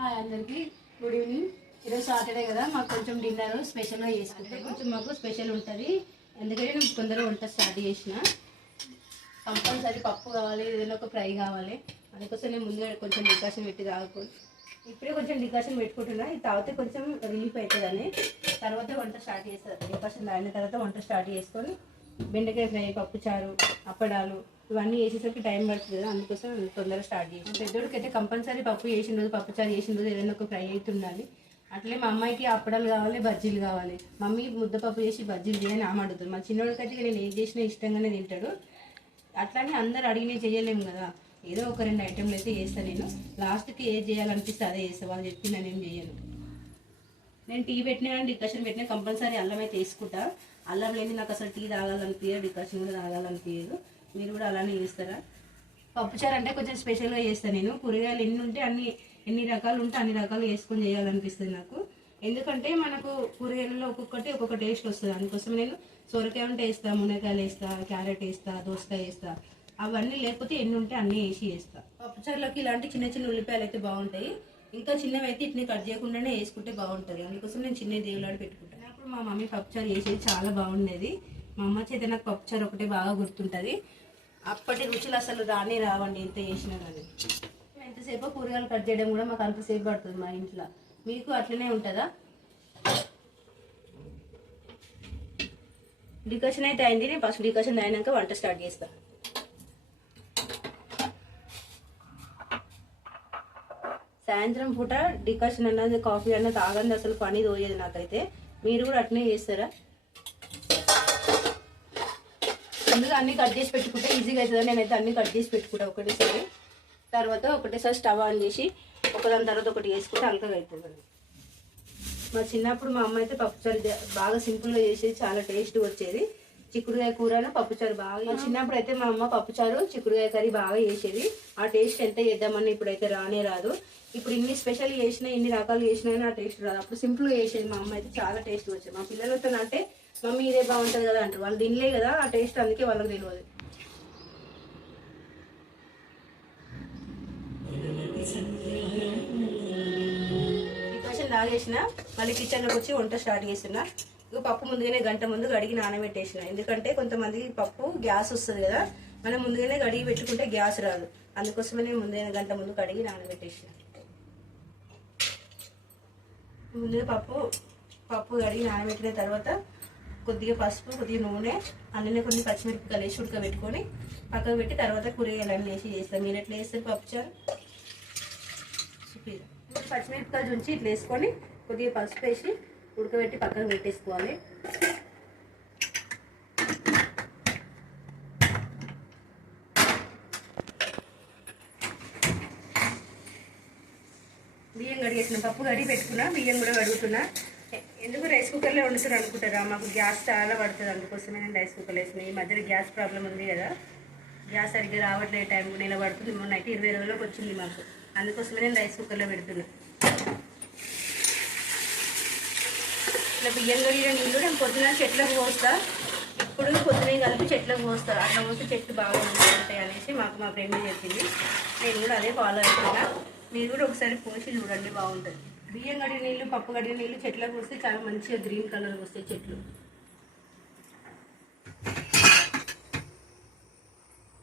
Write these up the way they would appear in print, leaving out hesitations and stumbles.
Hi అందరికీ good evening. ఈరోజు Saturday కదా, మాకు కొంచెం డిన్నర్ స్పెషల్గా చేసుకుంటే కొంచెం మాకు స్పెషల్ ఉంటుంది. ఎందుకంటే నేను తొందరగా వంట స్టార్ట్ చేసిన. కంపల్సరీ పప్పు కావాలి, ఏదైనా ఒక ఫ్రై కావాలి. అందుకోసం నేను ముందుగా కొంచెం డికాషన్ పెట్టి తాగుకోండి. ఇప్పుడే కొంచెం డికాషన్ పెట్టుకుంటున్నా, ఇది తాగితే కొంచెం రిలీఫ్ అవుతుందని. తర్వాత వంట స్టార్ట్ చేస్తారు. డికాషన్ తాగిన తర్వాత వంట స్టార్ట్ చేసుకొని బెండకాయ ఫ్రై, పప్పుచారు, అప్పడాలు ఇవన్నీ వేసేసరికి టైం పడుతుంది కదా, అందుకోసం తొందరగా స్టార్ట్ చేసి పెద్దోడికి అయితే కంపల్సరీ పప్పు చేసిన రోజు, పప్పుచారు చేసిన రోజు ఏదైనా ఒక ఫ్రై అయితే ఉండాలి. అట్లే మా అమ్మాయికి అప్పడాలు కావాలి, బజ్జీలు కావాలి. మమ్మీ ముద్దపప్పు చేసి బజ్జీలు చేయని ఆమె అడుగుతుంది. మా చిన్నోడికి అయితే నేను ఏం చేసినా ఇష్టంగానే తింటాడు. అట్లానే అందరు అడిగినవి చేయలేము కదా, ఏదో ఒక 2 ఐటెంలు అయితే చేస్తాను. నేను లాస్ట్కి ఏది చేయాలనిపిస్తే అదే చేస్తాను. వాళ్ళు చెప్పి నేనేం చేయను. నేను టీ పెట్టినా కానీ డికాషన్ పెట్టినా కంపల్సరీ అల్లం అయితే వేసుకుంటా. అల్లం లేని నాకు అసలు టీ తాగాలనిపించదు, డికాషన్ కూడా తాగాలనిపించదు. మీరు కూడా అలానే చేస్తారా? పప్పుచారు అంటే కొంచెం స్పెషల్గా చేస్తాను నేను. కూరగాయలు ఎన్ని రకాలు ఉంటే అన్ని రకాలు వేసుకొని చేయాలనిపిస్తుంది నాకు. ఎందుకంటే మనకు కూరగాయలలో ఒక్కొక్క టేస్ట్ వస్తుంది. అందుకోసం నేను సొరకాయ ఉంటే వేస్తా, మునక్కాయలు వేస్తా, క్యారెట్ వేస్తా, దోసకాయ వేస్తా. అవన్నీ లేకపోతే ఎన్ని ఉంటే అన్నీ వేసి చేస్తా. పప్పుచారులోకి ఇలాంటి చిన్న చిన్న ఉల్లిపాయలు అయితే బాగుంటాయి. ఇంకా చిన్నవి అయితే ఇట్ని కట్ చేయకుండానే వేసుకుంటే బాగుంటుంది. అందుకోసం నేను చిన్న దేవులాడి పెట్టుకుంటాను. అప్పుడు మా మమ్మీ పప్పుచారు చేసేది చాలా బాగుండేది. మా అమ్మ చేత నాకు పప్పుచారు ఒకటే బాగా గుర్తుంటుంది. అప్పటి రుచులు అసలు రావండి ఎంత చేసినా కానీ. ఎంతసేపు కూరగాయలు కట్ చేయడం కూడా మాకు అంతసేపు పడుతుంది మా ఇంట్లో. మీకు అట్లనే ఉంటుందా? డికాషన్ అయితే అయింది. నేను ఫస్ట్ డికాషన్ అయినాక వంట స్టార్ట్ చేస్తాను. సాయంత్రం పూట డికాషన్ అన్నది, కాఫీ అన్నది తాగండి అసలు పని తోయేది నాకైతే. మీరు కూడా అట్లనే చేస్తారా? ముందుగా అన్ని కట్ చేసి పెట్టుకుంటే ఈజీగా అవుతుంది. నేనైతే అన్ని కట్ చేసి పెట్టుకుంటా ఒకటేసారి. తర్వాత ఒకటేసారి స్టవ్ ఆన్ చేసి ఒకదాని తర్వాత ఒకటి వేసుకుంటే అలకగా అవుతుంది. మా చిన్నప్పుడు మా అమ్మ అయితే పప్పుచారు బాగా సింపుల్గా చేసేది, చాలా టేస్ట్గా వచ్చేది. చిక్కుడుకాయ కూరను పప్పుచారు బాగా. చిన్నప్పుడు అయితే మా అమ్మ పప్పుచారు, చిక్కుడుకాయ కర్రీ బాగా చేసేది. ఆ టేస్ట్ ఎంత చేద్దామని ఇప్పుడైతే రాదు. ఇప్పుడు ఇన్ని స్పెషల్ చేసినా, ఇన్ని రకాలు చేసినా ఆ టేస్ట్ రాదు. అప్పుడు సింపుల్గా చేసేది మా అమ్మ అయితే, చాలా టేస్ట్ వచ్చేది. మా పిల్లలతో అంటే మమ్మీ ఇదే బాగుంటుంది కదా అంటారు. వాళ్ళు తినలే కదా ఆ టేస్ట్, అందుకే వాళ్ళకి తెలియదు. డికాషన్ తాగేసిన మళ్ళీ కిచెన్లోకి వచ్చి వంట స్టార్ట్ చేస్తున్నా. ఇక పప్పు ముందుగానే గంట ముందు కడిగి నానబెట్టేసిన. ఎందుకంటే కొంతమందికి పప్పు గ్యాస్ వస్తుంది కదా, మనం ముందుగానే కడిగి పెట్టుకుంటే గ్యాస్ రాదు. అందుకోసమే నేను ముందుగానే గంట ముందు కడిగి నానబెట్టేసిన. ముందుగా పప్పు కడిగి నానబెట్టిన తర్వాత కొద్దిగా పసుపు, కొద్దిగా నూనె, అన్నీ కొన్ని పచ్చిమిరపకాయలు వేసి ఉడకబెట్టుకొని పక్కకు పెట్టి తర్వాత కూరగాయలన్నీ వేసి చేస్తాం. మీరు ఎట్లా వేస్తారు పప్పుచారు? పచ్చిమిరపకాయలు ఉంచి ఇట్లా వేసుకొని కొద్దిగా పసుపు వేసి ఉడకబెట్టి పక్కకు పెట్టేసుకోవాలి. బియ్యం కడిగేసిన, పప్పు కడిగి పెట్టుకున్నా, బియ్యం కూడా కడుగుతున్నా. ఎందుకు రైస్ కుక్కర్లో వండుతారు అనుకుంటారా? మాకు గ్యాస్ చాలా పడుతుంది, అందుకోసమే నేను రైస్ కుక్కర్లో వేస్తున్నాను. ఈ మధ్యలో గ్యాస్ ప్రాబ్లం ఉంది కదా, గ్యాస్ సరిగ్గా రావట్లేదు, టైం నెల పడుతుంది. మొన్న అయితే 20 రోజులకు వచ్చింది మాకు. అందుకోసమే నేను రైస్ కుక్కర్లో పెడుతున్నా. ఇట్లా బియ్యం కడిగిన నీళ్ళు నేను పొద్దున చెట్లకు పోస్తా. ఇప్పుడు పొద్దున కలిపి చెట్లకు పోస్తా. అట్లా పోస్తే చెట్లు బాగా ఉంటాయి అనేసి మాకు మా ఫ్రెండ్ చెప్పింది. నేను కూడా అదే ఫాలో అవుతున్నా. మీరు కూడా ఒకసారి పోసి చూడండి, బాగుంటుంది. బియ్యం కడిగిన నీళ్ళు, పప్పు కడిగిన నీళ్ళు చెట్లకు పోస్తే చాలా మంచిగా గ్రీన్ కలర్ వస్తాయి చెట్లు.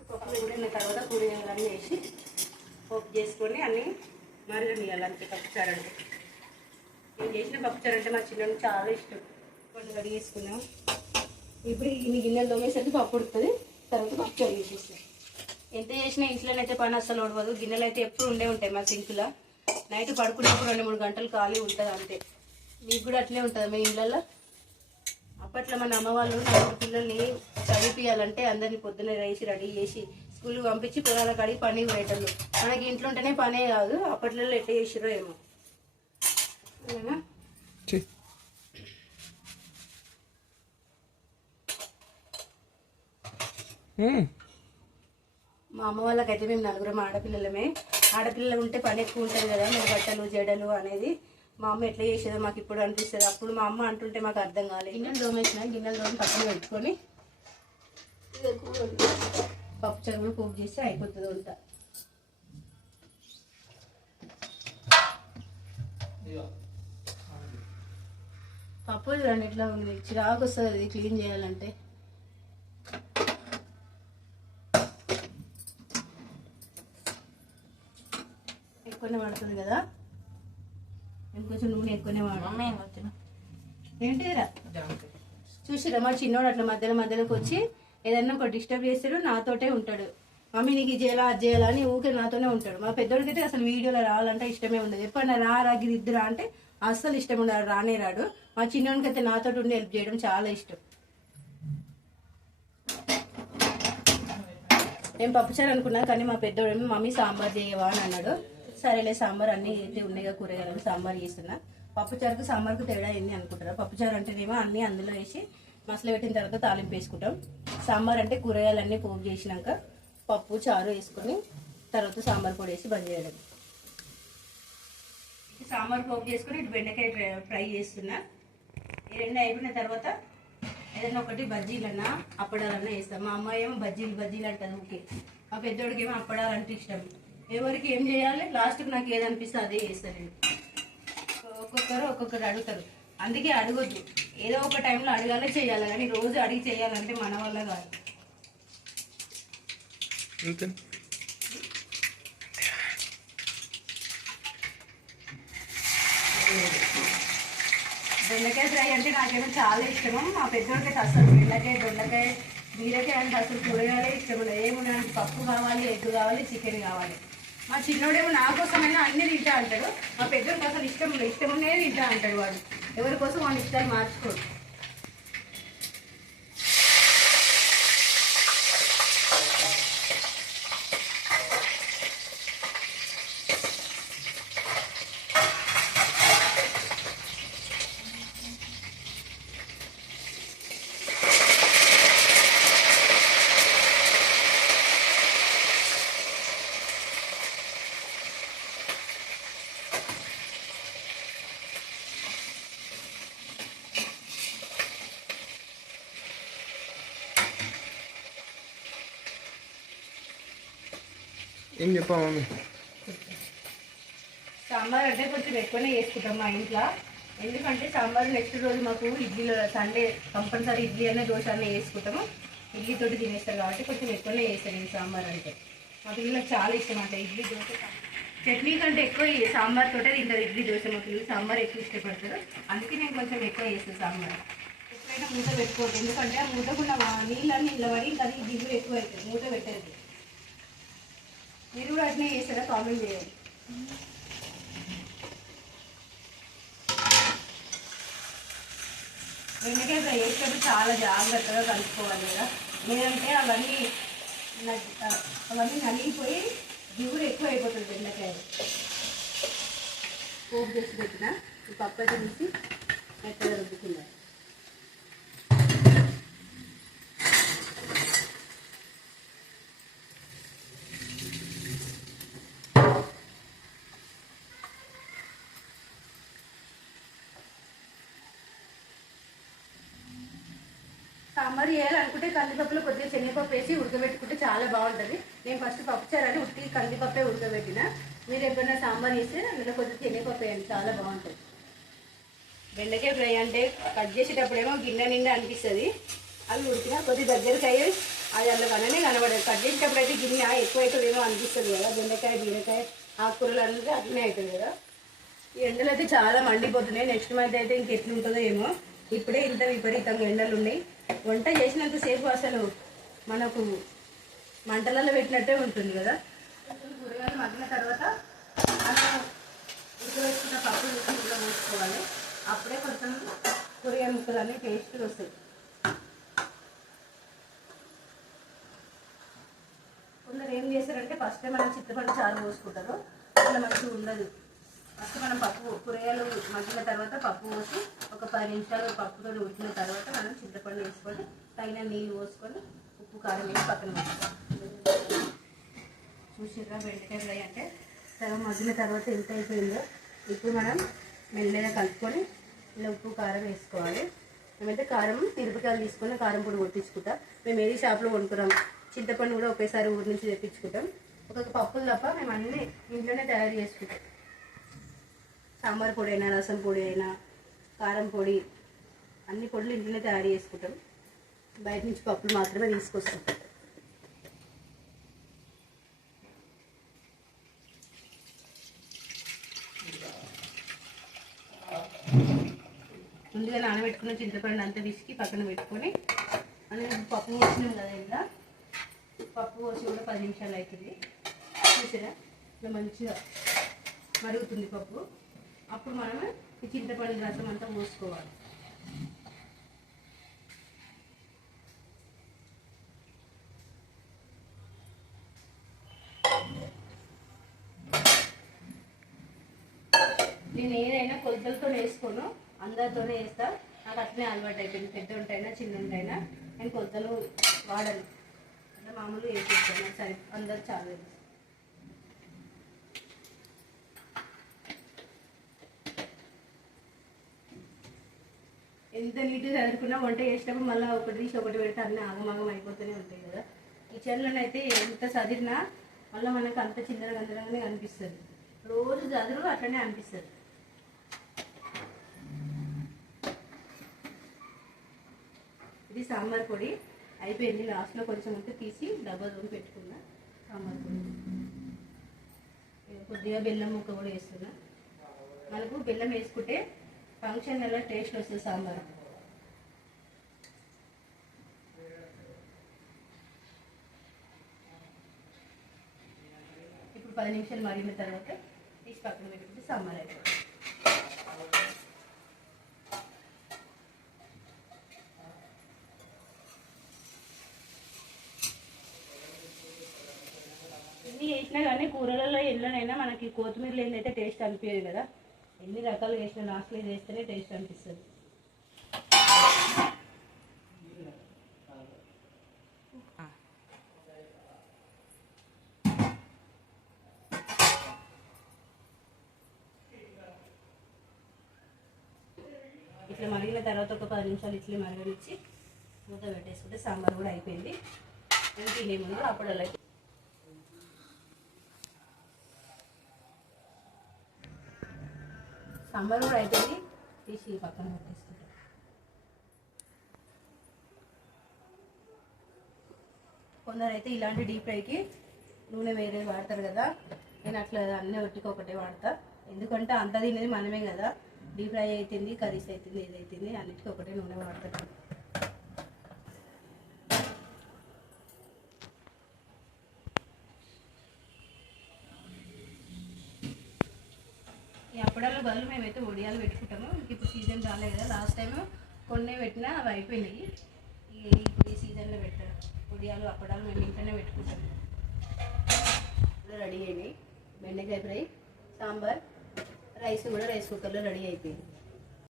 పప్పు పెట్టిన తర్వాత కూరగాయలన్నీ వేసి పప్పు చేసుకొని అన్నీ మరగనియాలి. అంతే పప్పుచారు అంటే. నేను చేసిన పప్పుచారు అంటే మా చిన్నకి చాలా ఇష్టం. కొన్ని కడిగేసుకున్నాం. ఇప్పుడు ఇన్ని గిన్నెలు తోమేసరికి పప్పు ఉడుతుంది. తర్వాత పప్పుచారు చేసేస్తాం. ఎంత చేసినా ఇంట్లోనైతే పని అస్సలు ఉడవదు. గిన్నెలు అయితే ఎప్పుడు ఉండే ఉంటాయి మా సింకులో. నైట్ పడుకున్నప్పుడు 2-3 గంటలు ఖాళీ ఉంటుంది అంతే. మీకు కూడా అట్లే ఉంటుంది మీ ఇళ్ళల్లో? అప్పట్లో మన అమ్మ వాళ్ళు పిల్లల్ని చదివిపియాలంటే అందరినీ పొద్దున్నే రైసి రెడీ చేసి స్కూల్కి పంపించి పొలాల కడిగి పని పోయేటోళ్ళు. మనకి ఇంట్లో ఉంటేనే పనే కాదు. అప్పట్లో ఎట్లా చేసిరో ఏమో. మా అమ్మ వాళ్ళకైతే మేము 4 ఆడపిల్లలమే. ఆడపిల్లలు ఉంటే పని ఎక్కువ ఉంటుంది కదా, మన బట్టలు జడలు అనేది. మా అమ్మ ఎట్లా చేసేదో మాకు ఇప్పుడు అనిపిస్తుంది. అప్పుడు మా అమ్మ అంటుంటే మాకు అర్థం కాలేదు. గిన్నెలు దోమేసిన, గిన్నెలు దోమ పక్కన పెట్టుకొని పప్పు చెరువులు పోపు చేస్తే అయిపోతుంది వంట. పప్పు చూడండి ఎట్లా ఉంది, చిరాకు వస్తుంది క్లీన్ చేయాలంటే. ఎక్కువనే పడుతుంది కదా, ఇంకొంచెం నూనె ఎక్కువనే వాడు. ఏంటిరా చూసిరా మా చిన్నోడు అట్లా మధ్యలో మధ్యలోకి వచ్చి ఏదన్నా ఒక డిస్టర్బ్ చేస్తాడు, నాతోటే ఉంటాడు. మమ్మీ నీకు ఇది చేయాలా అది చేయాలా అని ఊకే నాతోనే ఉంటాడు. మా పెద్దోడికి అయితే అసలు వీడియోలో రావాలంటే ఇష్టమే ఉండదు. ఎప్పుడన్నా రాగి ఇద్దరా అంటే అస్సలు ఇష్టం ఉండదు, రానే రాడు. మా చిన్నోడికి అయితే నాతో ఉండి హెల్ప్ చేయడం చాలా ఇష్టం. నేను పప్పుచారు అనుకున్నా, కానీ మా పెద్దోడు మమ్మీ సాంబార్ చేయవా అని అన్నాడు. సరేలే సాంబార్ అన్నీ అయితే ఉన్నాయిగా కూరగాయలు, సాంబార్ చేస్తున్నా. పప్పుచారుకు సాంబార్కు తేడా ఏంది అనుకుంటారా? పప్పుచారు అంటేనేమో అన్నీ అందులో వేసి మసాలా పెట్టిన తర్వాత తాలింపు వేసుకుంటాం. సాంబార్ అంటే కూరగాయలన్నీ పోపు చేసినాక పప్పు చారు వేసుకొని తర్వాత సాంబార్ పొడి వేసి బంద్ చేయడం. సాంబార్ పోపు చేసుకొని ఇటు బెండకాయ ఫ్రై చేస్తున్నా. ఈ రెండు అయిపోయిన తర్వాత ఏదైనా ఒకటి బజ్జీలన్నా అప్పడాలన్నా వేస్తాం. మా అమ్మాయి ఏమో బజ్జీలు అంటుంది ఓకే. మా పెద్దోడికి ఏమో అప్పడాలంటే ఇష్టం. ఎవరికి ఏం చేయాలి లాస్ట్కి నాకు ఏదనిపిస్తే అదే చేస్తాను నేను. ఒక్కొక్కరు అడుగుతారు, అందుకే అడగొద్దు. ఏదో ఒక టైంలో అడగాలే చేయాలి, కానీ రోజు అడిగి చేయాలంటే మన వల్ల కాదు. బెండకాయ ఫ్రై అంటే నాకేమో చాలా ఇష్టము. మా పెద్దోడికి అసలు బెండకాయ దొండకాయ బీరకాయ అంటే అసలు కూరగాయలే ఇష్టం ఉండదు. ఏమున్నా పప్పు కావాలి, ఎగ్ కావాలి, చికెన్ కావాలి. మా చిన్నోడేమో నా కోసమైనా అన్నీ తింటా అంటాడు. మా పెద్దోడికి అసలు ఇష్టం ఉండేది తింటా అంటాడు. వాడు ఎవరి కోసం వాడి ఇష్టాలు మార్చుకోడు. ఏం చెప్పా మమ్మీ? సాంబార్ అంటే కొంచెం ఎక్కువనే వేసుకుంటాం మా ఇంట్లో. ఎందుకంటే సాంబార్ నెక్స్ట్ రోజు మాకు ఇడ్లీలో సండే కంపల్సరీ ఇడ్లీ అనే దోశ అనే వేసుకుంటాము. ఇడ్లీతోటి తినేస్తారు కాబట్టి కొంచెం ఎక్కువనే వేస్తాను నేను సాంబార్ అంటే. మా పిల్లలకు చాలా ఇష్టం అంటే ఇడ్లీ దోశ. చట్నీ కంటే ఎక్కువ సాంబార్ తోటే తింటారు ఇడ్లీ దోశ. మా పిల్లలు సాంబార్ ఎక్కువ ఇష్టపడతారు, అందుకే నేను కొంచెం ఎక్కువ వేస్తాను సాంబార్. ఎప్పుడైనా మూత పెట్టుకోవద్దు, ఎందుకంటే ఆ మూతకున్న నీళ్ళని ఇలా పడి ఇంకా అది దిగులు ఎక్కువ అవుతుంది. మూత పెట్టేది. మీరు కూడా అట్లనే చేస్తారా? కామెంట్ చేయండి. బెండకాయ ఫ్రై చేసేటప్పుడు చాలా జాగ్రత్తగా కలుపుకోవాలి కదా, లేదంటే అవన్నీ నలిగిపోయి దిగులు ఎక్కువ అయిపోతుంది. బెండకాయ పోపు చేసి పెట్టిన ఈ పప్పు అయితే తీసి మెత్తగా రుబ్బుకున్నాను. సాంబార్ చేయాలనుకుంటే కందిపప్పులో కొద్దిగా శనగపప్పు వేసి ఉడకబెట్టుకుంటే చాలా బాగుంటుంది. నేను ఫస్ట్ పప్పుచారని ఉట్టి కందిపప్పే ఉడకబెట్టిన. మీరు ఎప్పుడైనా సాంబార్ చేస్తే అందులో కొద్దిగా శనగపప్పు వేయండి, చాలా బాగుంటుంది. బెండకాయ ఫ్రై అంటే కట్ చేసేటప్పుడేమో గిన్నె నిండా అనిపిస్తుంది. అవి ఉడికినా కొద్దిగా దగ్గరికి అయ్యి అది అందులో కననే కనబడదు. కట్ చేసేటప్పుడు అయితే గిన్నె ఎక్కువైతుందేమో అనిపిస్తుంది కదా. బెండకాయ బీరకాయ ఆకుకూరలు అనేది అట్లనే అవుతుంది కదా. ఈ ఎండలు అయితే చాలా మండిపోతున్నాయి. నెక్స్ట్ మంత్ అయితే ఇంకెట్లుంటుందో ఏమో. ఇప్పుడే ఇంత విపరీతంగా ఎండలు ఉన్నాయి. వంట చేసినంతసేపు అసలు మనకు మంటలలో పెట్టినట్టే ఉంటుంది కదా. కూరగాయలు మగ్గిన తర్వాత మనం ఉడకబెట్టుకున్న పప్పు ఇంట్లో పోసుకోవాలి. అప్పుడే కొంచెం కూరగాయ ముక్కలు అన్నీ టేస్ట్గా వస్తాయి. కొందరు ఏం చేస్తారంటే ఫస్ట్ మనం చింతపండు చారు పోసుకుంటారు, అట్లా మంచిగా ఉండదు. ఫస్ట్ మనం కూరగాయలు మగ్గిన తర్వాత పప్పు పోసి ఒక 10 నిమిషాలు పప్పుతో ఉడికిన తర్వాత మనం చింతపండు వేసుకొని తగిన నీళ్ళు పోసుకొని ఉప్పు కారం వేసి పక్కన వేసుకోవాలి. చూసిరా బెండకాయ ఫ్రై అంటే సగం మగ్గిన తర్వాత ఎంత అయిపోయిందో. ఇప్పుడు మనం మెల్లగా కలుపుకొని ఇలా ఉప్పు కారం వేసుకోవాలి. మేమైతే కారం మిరపకాయలు తీసుకొని కారం పొడి కొట్టించుకుంటాం. మేము ఏది షాప్లో కొనుక్కున్నాం. చింతపండు కూడా ఒకేసారి ఊరి నుంచి తెప్పించుకుంటాం. ఒక్కొక్క పప్పులు తప్ప మేము అన్నీ ఇంట్లోనే తయారు చేసుకుంటాం. సాంబార్ పొడి అయినా, రసం పొడి అయినా, కారం పొడి, అన్ని పొడులు ఇంట్లోనే తయారు చేసుకుంటాం. బయట నుంచి పప్పులు మాత్రమే తీసుకొస్తాం. ముందుగా నానబెట్టుకున్న చింతపండు అంతా పిసికి పక్కన పెట్టుకొని మనం పప్పు పోసినాం కదా, ఇలా పప్పు పోసి కూడా 10 నిమిషాలు అవుతుంది. చూసారా ఇట్లా మంచిగా మరుగుతుంది పప్పు. అప్పుడు మనం ఈ చింతపండు రసం అంతా పోసుకోవాలి. నేను ఏదైనా కొలతలతో వేసుకోను, అందరితోనే వేస్తా. నాకు అట్లనే అలవాటు అయిపోయింది. పెద్ద ఉంటాయినా చిన్న ఉంటాయినా నేను కొలతలు వాడను, అంటే మామూలుగా వేసేస్తాను. సరే అందరు చాలా ఎంత నీట్గా చదువుకున్నా వంట చేసినప్పుడు మళ్ళీ ఒకటి తీసి ఒకటి పెడితే అన్నీ ఆగమాగం అయిపోతూనే ఉంటాయి కదా. కిచెన్లోనైతే ఎంత చదివినా మళ్ళీ మనకు అంత చిల్లర గందరగానే అనిపిస్తుంది. రోజు చదువు అట్లనే అనిపిస్తుంది. ఇది సాంబార్ పొడి అయిపోయింది. లాస్ట్లో కొంచెం ఉంటే తీసి డబ్బా దూరం పెట్టుకున్నా. సాంబార్ పొడి కొద్దిగా బెల్లం ముక్క కూడా వేస్తున్నా. మనకు బెల్లం వేసుకుంటే ఫంక్షన్ వల్ల టేస్ట్ వస్తుంది సాంబార్. ఇప్పుడు 10 నిమిషాలు మరిగిన తర్వాత తీసి పక్కన పెట్టుకుంటే సాంబార్ అయిపోతుంది. ఎన్ని వేసినా కానీ కూరలలో ఎన్నోనైనా మనకి కొత్తిమీర లేనిదైతే టేస్ట్ అనిపించదు కదా. ఎన్ని రకాలు వేసినా లాస్ట్లో ఇది వేస్తేనే టేస్ట్ అనిపిస్తుంది. ఇట్లా మరిగిన తర్వాత ఒక 10 నిమిషాలు ఇట్లా మరగనిచ్చి మూత పెట్టేసుకుంటే సాంబార్ కూడా అయిపోయింది. నేను తినే ముందు అప్పుడు అలా సాంబార్ కూడా అయిపోయింది. తీసి పక్కన పెట్టేసుకుంటాం. కొందరైతే ఇలాంటి డీప్ ఫ్రైకి నూనె వేరే వాడతారు కదా. నేను అట్లా అన్నీ ఒకటే వాడతా. ఎందుకంటే అంత తినేది మనమే కదా. డీప్ ఫ్రై అవుతుంది, కర్రీస్ అవుతుంది, ఇది అవుతుంది, అన్నిటికీ ఒకటే నూనె వాడతాను. ఈ అప్పడాల బదులు మేమైతే వడియాలు పెట్టుకుంటాము. ఇప్పుడు సీజన్ రాలే కదా. లాస్ట్ టైం కొన్ని పెట్టినా అవి అయిపోయినాయి. ఇప్పుడు ఈ సీజన్లో పెట్టారు వడియాలు, అప్పడాలు మేము ఇంట్లోనే పెట్టుకుంటాము. రెడీ అయినాయి. బెండకాయ ఫ్రై, సాంబార్, రైస్ కూడా రైస్ కుక్కర్లో రెడీ అయిపోయింది.